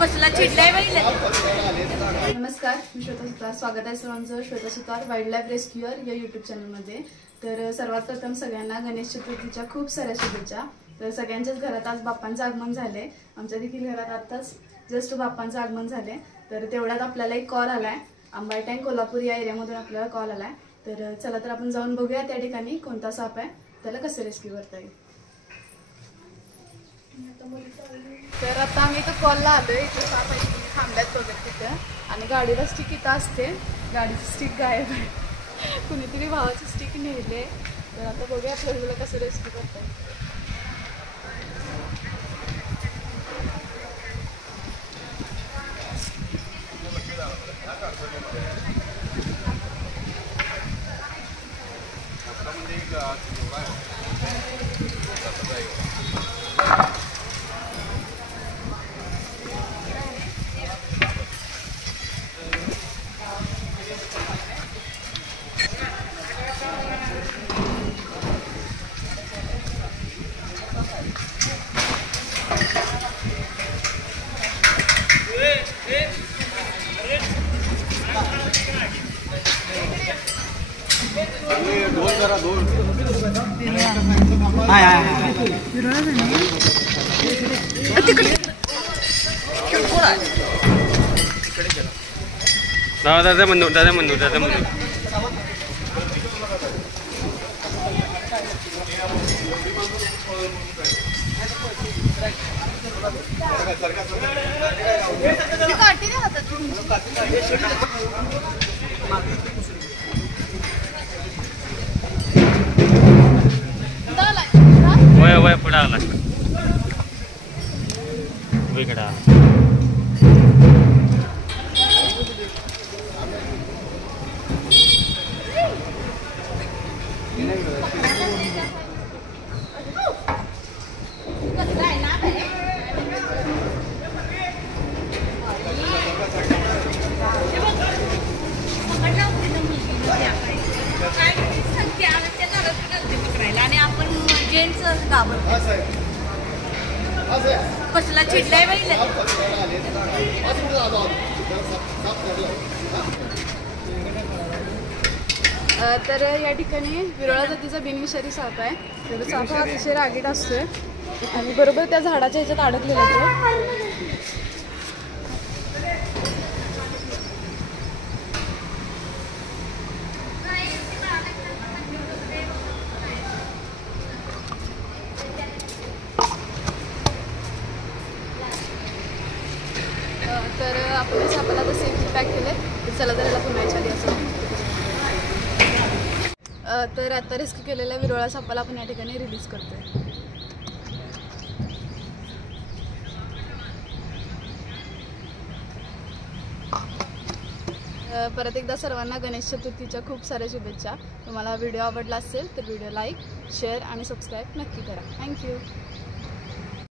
कसला चिडलाय बाई. नमस्कार, मी श्वेता सुतार. स्वागत आहे सर्वांचं श्वेता सुतार वाईल्ड लाईफ रेस्क्यूअर या यूट्यूब चॅनलमध्ये. तर सर्वात प्रथम सगळ्यांना गणेश चतुर्थीच्या खूप साऱ्या शुभेच्छा. तर सगळ्यांच्याच घरात आज बाप्पांचं आगमन झाले. आमच्या देखील घरात आत्ताच जस्ट बाप्पांचं आगमन झाले. तर तेवढ्यात आपल्याला एक कॉल आलाय. अंबाई टँक कोल्हापूर या एरियामधून आपल्याला कॉल आलाय. तर चला तर आपण जाऊन बघूया त्या ठिकाणी कोणता साप आहे, त्याला कसं रेस्क्यू करता येईल. तर आता आम्ही इथं कॉलला आलोय. इथे साप आहे, थांबल्यात वगैरे तिथं. आणि गाडीला स्टिक इथं असते. गाडीची स्टिक गायब आहे. कुणीतरी भावाची स्टिक नेले. तर आता बघूया आपल्याला कसं रेस्क्यू करता येईल. दादा म्हणू वय पुढे आला इकडा. आणि आपण जेंट्स कसला चिडलाय बाई. तर या ठिकाणी विरळा जातीचा बिनविषारी साप आहे. तर साप हा अतिशय रागीट असतोय आणि बरोबर त्या झाडाच्या ह्याच्यात अडकलेला तो. तर आपण सापाला आता सेफली पॅक केले. तर चला तर याला पुन्हा याच्या आधी असं. तर आता रेस्क्यू केलेल्या विरळा सापाला आपण या ठिकाणी रिलीज करतोय. परत एकदा सर्वांना गणेश चतुर्थीच्या खूप साऱ्या शुभेच्छा. तुम्हाला व्हिडिओ आवडला असेल तर व्हिडिओ लाईक, शेअर आणि सबस्क्राईब नक्की करा. थँक्यू.